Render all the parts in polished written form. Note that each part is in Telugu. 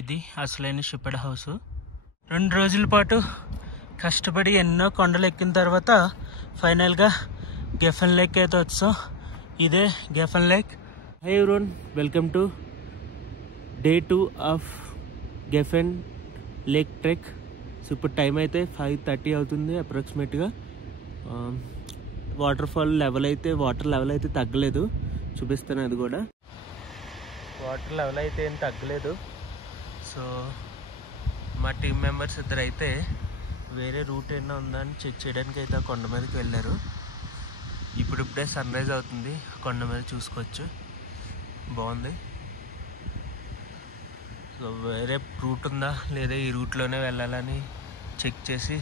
ఇది అసలైన షిప్డ్ హౌస్. 2 రోజుల పాటు కష్టపడి ఎన్నో కొండలు ఎక్కిన తర్వాత ఫైనల్గా గెఫెన్ లేక్ అయితే వచ్చాం. ఇదే Gephan lake. Hi everyone, welcome to day 2 of Gephan lake trek. So ఇప్పుడు టైం అయితే 5:30 అవుతుంది అప్రాక్సిమేట్గా. వాటర్ లెవెల్ అయితే తగ్గలేదు, చూపిస్తాను అది కూడా. వాటర్ లెవెల్ అయితే ఏం తగ్గలేదు. సో మా టీం మెంబర్స్ ఇద్దరు అయితే వేరే రూట్ ఏమైనా ఉందా అని చెక్ చేయడానికి అయితే ఆ కొండ మీదకి వెళ్ళారు. ఇప్పుడిప్పుడే సన్ రైజ్ అవుతుంది, కొండ మీద చూసుకోవచ్చు, బాగుంది. సో వేరే రూట్ ఉందా లేదా ఈ రూట్లోనే వెళ్ళాలని చెక్ చేసి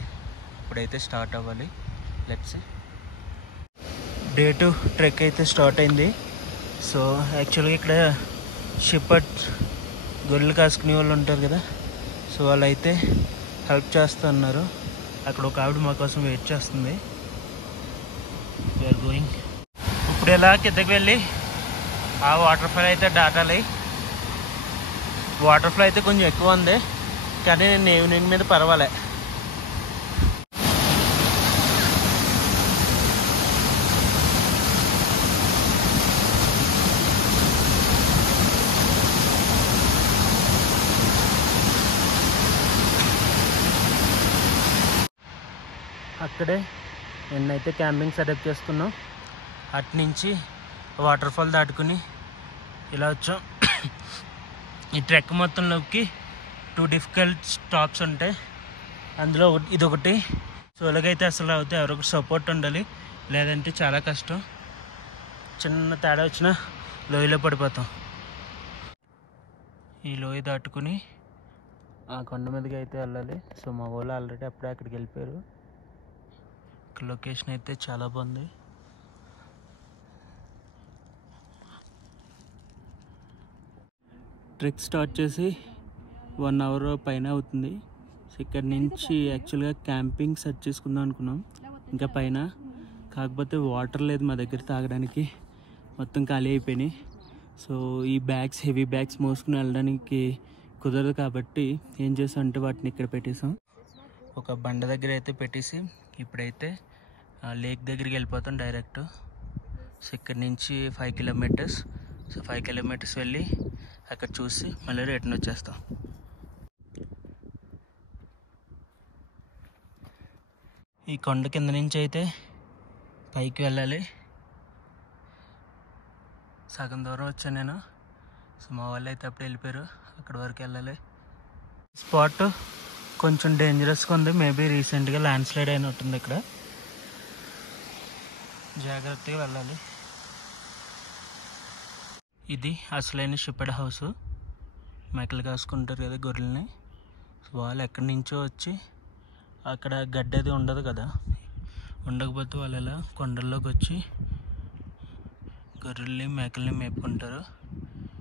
ఇప్పుడైతే స్టార్ట్ అవ్వాలి. లెట్స్. డే 2 ట్రెక్ అయితే స్టార్ట్ అయింది. సో యాక్చువల్గా ఇక్కడ షిప్పర్డ్ గొర్రెలు కాసుకునే వాళ్ళు ఉంటారు కదా, సో వాళ్ళు అయితే హెల్ప్ చేస్తున్నారు. అక్కడ ఒక ఆవిడ మా కోసం వెయిట్ చేస్తుంది. We are going. ఇప్పుడు ఎలా కిందకి వెళ్ళి ఆ వాటర్ ఫాల్ అయితే దాటాలి. వాటర్ ఫ్లో అయితే కొంచెం ఎక్కువ ఉంది, కానీ నేను ఈవినింగ్ మీద పర్వాలే. అక్కడే నిన్నైతే క్యాంపింగ్ సెటప్ చేసుకున్నాం. అటు నుంచి వాటర్ ఫాల్ దాటుకుని ఇలా వచ్చాం. ఈ ట్రెక్ మొత్తంలోకి 2 డిఫికల్ట్ స్టాప్స్ ఉంటాయి, అందులో ఇదొకటి. సోలోగైతే అసలు అవుతాయి, ఎవరొకటి సపోర్ట్ ఉండాలి, లేదంటే చాలా కష్టం. చిన్న తేడా వచ్చినా లోయలో పడిపోతాం. ఈ లోయ దాటుకుని ఆ కొండ మీదకి అయితే వెళ్ళాలి. సో మా వాళ్ళు ఆల్రెడీ అప్పుడే అక్కడికి వెళ్ళిపోయారు. లొకేషన్ అయితే చాలా బాగుంది. ట్రెక్ స్టార్ట్ చేసి 1 అవర్ పైన అవుతుంది. సో ఇక్కడ నుంచి యాక్చువల్గా క్యాంపింగ్ సెట్ చేసుకుందాం అనుకున్నాం ఇంకా పైన, కాకపోతే వాటర్ లేదు మా దగ్గర తాగడానికి, మొత్తం ఖాళీ అయిపోయినాయి. సో ఈ హెవీ బ్యాగ్స్ మోసుకుని వెళ్ళడానికి కుదరదు కాబట్టి ఏం చేసాం అంటే వాటిని ఇక్కడ పెట్టేసాం. ఒక బండ దగ్గర అయితే పెట్టేసి ఇప్పుడైతే లేక్ దగ్గరికి వెళ్ళిపోతాం డైరెక్ట్. సో ఇక్కడ నుంచి 5 కిలోమీటర్స్. సో 5 కిలోమీటర్స్ వెళ్ళి అక్కడ చూసి మళ్ళీ రిటర్న్ వచ్చేస్తాం. ఈ కొండ కింద నుంచి అయితే పైకి వెళ్ళాలి. సగం దూరం వచ్చాను నేను. సో మా వాళ్ళు అయితే అప్పుడు వెళ్ళిపోయారు, అక్కడి వరకు వెళ్ళాలి. స్పాట్ కొంచెం డేంజరస్గా ఉంది, మేబీ రీసెంట్గా ల్యాండ్ స్లైడ్ అయినట్టుంది. ఇక్కడ జాగ్రత్తగా వెళ్ళాలి. ఇది అసలైన షిప్డ్ హౌస్. మేకలు కాసుకుంటారు కదా గొర్రెల్ని. వాళ్ళు ఎక్కడి నుంచో వచ్చి, అక్కడ గడ్డి అది ఉండదు కదా, ఉండకపోతే వాళ్ళు ఇలా కొండల్లోకి వచ్చి గొర్రెల్ని మేకల్ని మేపుకుంటారు.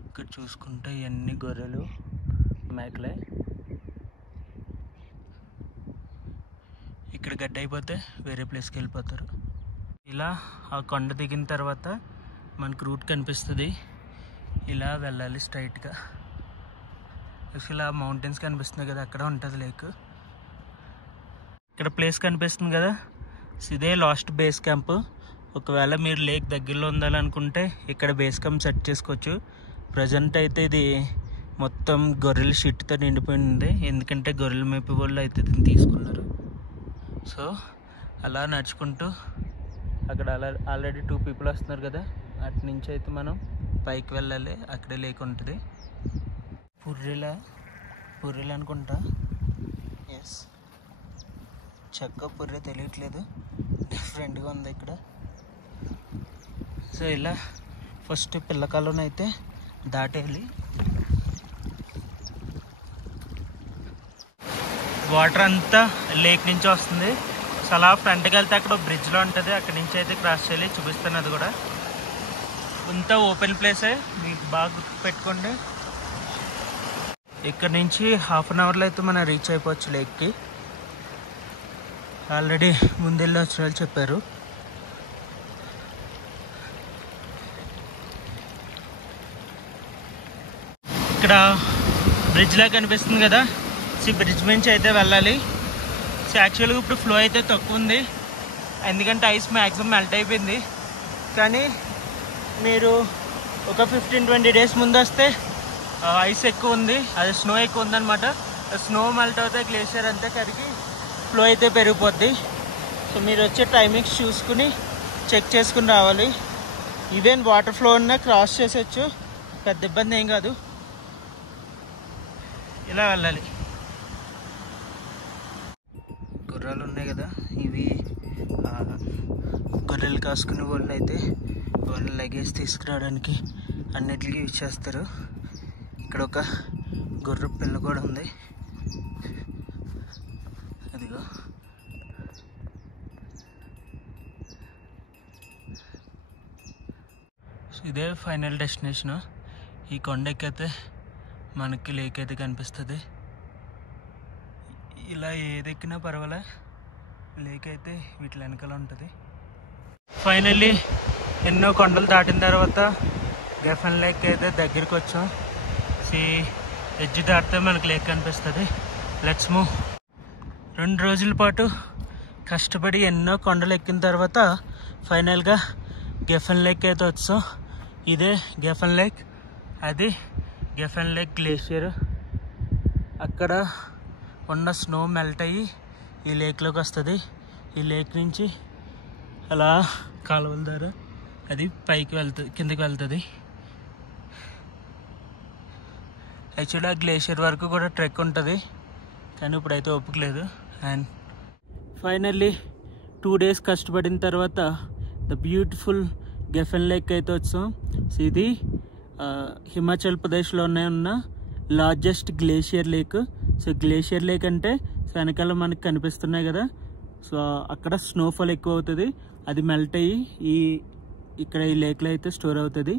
ఇక్కడ చూసుకుంటే ఇవన్నీ గొర్రెలు మేకలే. ఇక్కడ గడ్డి అయిపోతే వేరే ప్లేస్కి వెళ్ళిపోతారు. ఇలా ఆ కొండ దిగిన తర్వాత మనకు రూట్ కనిపిస్తుంది, ఇలా వెళ్ళాలి స్ట్రైట్గా. ఇలా మౌంటైన్స్ కనిపిస్తుంది కదా, అక్కడ ఉంటుంది లేక్. ఇక్కడ ప్లేస్ కనిపిస్తుంది కదా, ఇదే లాస్ట్ బేస్ క్యాంప్. ఒకవేళ మీరు లేక్ దగ్గరలో ఉండాలనుకుంటే ఇక్కడ బేస్ క్యాంప్ సెట్ చేసుకోవచ్చు. ప్రజెంట్ అయితే ఇది మొత్తం గొర్రెల షిట్తో నిండిపోయింది, ఎందుకంటే గొర్రెల మేపే వాళ్ళు అయితే దీన్ని తీసుకున్నారు. సో అలా నడుచుకుంటూ అక్కడ ఆల్రెడీ 2 పీపుల్ వస్తున్నారు కదా, అటు నుంచి అయితే మనం పైకి వెళ్ళాలి. అక్కడే లేక్ ఉంటుంది. పుర్రెలు అనుకుంటా. ఎస్, చెక్క పుర్రె తెలియట్లేదు, డిఫరెంట్గా ఉంది ఇక్కడ. సో ఇలా ఫస్ట్ పిల్లకాయలను దాటేయాలి. వాటర్ అంతా లేక్ నుంచి వస్తుంది. సో అలా ఫ్రంట్కి వెళ్తే అక్కడ బ్రిడ్జ్లో ఉంటుంది, అక్కడి నుంచి అయితే క్రాస్ చేయాలి, చూపిస్తాను అది కూడా. ఇంత ఓపెన్ ప్లేసే, మీకు బాగా గుర్తుపెట్టుకోండి. ఇక్కడ నుంచి 1/2 అవర్లో అయితే మనం రీచ్ అయిపోవచ్చు లేక్కి. ఆల్రెడీ ముందెళ్ళి వచ్చిన వాళ్ళు చెప్పారు. ఇక్కడ బ్రిడ్జ్లా కనిపిస్తుంది కదా. సో బ్రిడ్జ్ నుంచి అయితే వెళ్ళాలి. సో యాక్చువల్గా ఇప్పుడు ఫ్లో అయితే తక్కువ ఉంది, ఎందుకంటే ఐస్ మ్యాక్సిమం మెల్ట్ అయిపోయింది. కానీ మీరు ఒక 15-20 డేస్ ముందు వస్తే ఐస్ ఎక్కువ ఉంది, అది స్నో ఎక్కువ ఉందన్నమాట. స్నో మెల్ట్ అవుతే గ్లేషియర్ అంతా కరిగి ఫ్లో అయితే పెరిగిపోద్ది. సో మీరు వచ్చే టైమింగ్స్ చూసుకుని చెక్ చేసుకుని రావాలి. ఈవెన్ వాటర్ ఫ్లో ఉన్నా క్రాస్ చేసేయచ్చు, పెద్ద ఇబ్బంది ఏం కాదు. ఇలా వెళ్ళాలి. గుర్రాలు ఉన్నాయి కదా, ఇవి గొర్రెలు కాసుకునే వాళ్ళు అయితే వాళ్ళ లగేజ్ తీసుకురావడానికి అన్నిటికీ యూజ్ చేస్తారు. ఇక్కడ ఒక గొర్రె పిల్ల కూడా ఉంది, అదిగో. ఇదే ఫైనల్ డెస్టినేషన్. ఈ కొండ ఎక్కైతే మనకి లేక్ అయితే కనిపిస్తుంది. ఇలా ఏది ఎక్కినా పర్వాలే, లేక్ అయితే వీటి వెనకాల ఉంటుంది. ఫైనల్లీ ఎన్నో కొండలు దాటిన తర్వాత గెఫెన్ లేక్ అయితే దగ్గరికి వచ్చాం. ఎడ్జ్ దాటితే మనకు లేక్ కనిపిస్తుంది. Let's move. 2 రోజుల పాటు కష్టపడి ఎన్నో కొండలు ఎక్కిన తర్వాత ఫైనల్గా గెఫెన్ లేక్ అయితే వచ్చాం. ఇదే గెఫెన్ లేక్, అది గెఫెన్ లేక్ గ్లేషియర్. అక్కడ ఉన్న స్నో మెల్ట్ అయ్యి ఈ లేక్లోకి వస్తుంది. ఈ లేక్ నుంచి అలా కాలువల ద్వారా అది పైకి వెళ్తుంది, కిందకి వెళ్తుంది. యాక్చువల్లీ ఆ గ్లేషియర్ వరకు కూడా ట్రెక్ ఉంటుంది, కానీ ఇప్పుడైతే ఒప్పుకోలేదు. అండ్ ఫైనల్లీ 2 డేస్ కష్టపడిన తర్వాత ద బ్యూటిఫుల్ గెఫెన్ లేక్ అయితే వచ్చాం. సో ఇది హిమాచల్ ప్రదేశ్లో ఉన్న largest glacier lake. So glacier lake అంటే వెనకాల మనకు కనిపిస్తున్నాయి కదా, సో అక్కడ స్నోఫాల్ ఎక్కువ అవుతుంది, అది మెల్ట్ అయ్యి ఇక్కడ ఈ లేక్లో అయితే స్టోర్ అవుతుంది.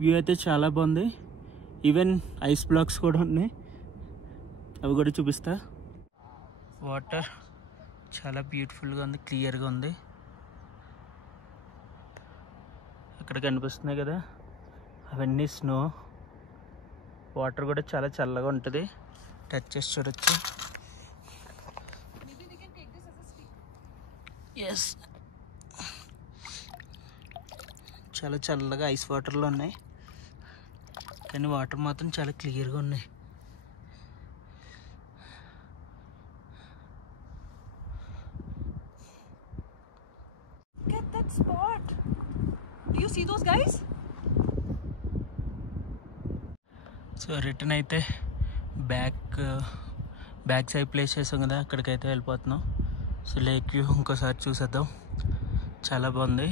వ్యూ అయితే చాలా బాగుంది. ఈవెన్ ఐస్ బ్లాక్స్ కూడా ఉన్నాయి, అవి కూడా చూపిస్తా. వాటర్ చాలా బ్యూటిఫుల్గా ఉంది, క్లియర్గా ఉంది. అక్కడ కనిపిస్తున్నాయి కదా, అవన్నీ స్నో. వాటర్ కూడా చాలా చల్లగా ఉంటుంది, టచ్ చేసి చూడొచ్చు. ఎస్, చాలా చల్లగా ఐస్ వాటర్లో ఉన్నాయి, కానీ వాటర్ మాత్రం చాలా క్లియర్గా ఉన్నాయి. Get that spot. Do you see those guys? So return అయితే బ్యాక్ సైడ్ ప్లేస్ చేసాం కదా, అక్కడికైతే వెళ్ళిపోతున్నాం. సో లేక్ వ్యూ ఇంకోసారి చూసేద్దాం, చాలా బాగుంది.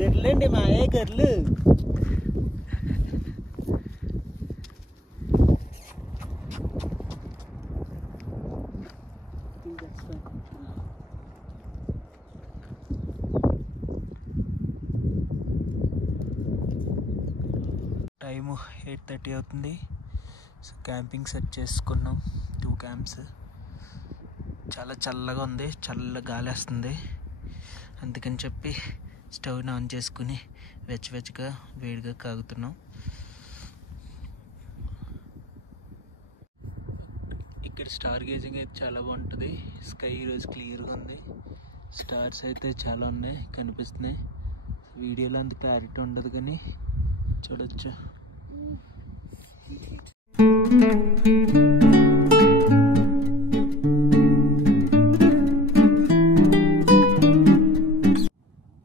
గర్లండి మాయే గర్లు. టైము 8:30 అవుతుంది. సో క్యాంపింగ్ సెట్ చేసుకున్నాం, 2 క్యాంప్స్. చాలా చల్లగా ఉంది, చల్ల గాలి వస్తుంది. అందుకని చెప్పి స్టవ్ని ఆన్ చేసుకుని వెచ్చగా వేడిగా కాగుతున్నాం. ఇక్కడ స్టార్ గేజింగ్ అయితే చాలా బాగుంటుంది. స్కై ఈరోజు క్లియర్గా ఉంది, స్టార్స్ అయితే చాలా ఉన్నాయి, కనిపిస్తున్నాయి. వీడియోలో అంత క్లారిటీ ఉండదు కానీ చూడొచ్చు.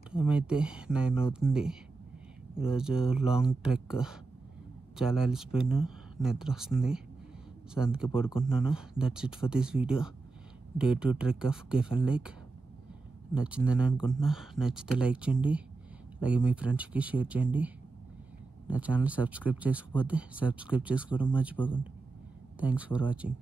టైం అయితే 9 అవుతుంది. ఈరోజు లాంగ్ ట్రెక్, చాలా అలసిపోయాను, నిద్ర వస్తుంది. సో అందుకే పడుకుంటున్నాను. That's it for this video. Day 2 trek of Gephan lake. నచ్చిందని అనుకుంటున్నా. నచ్చితే లైక్ చేయండి, అలాగే మీ ఫ్రెండ్స్కి షేర్ చేయండి. నా ఛానల్ సబ్స్క్రైబ్ చేసుకోకపోతే సబ్స్క్రైబ్ చేసుకోవడం మర్చిపోకండి. Thanks for watching.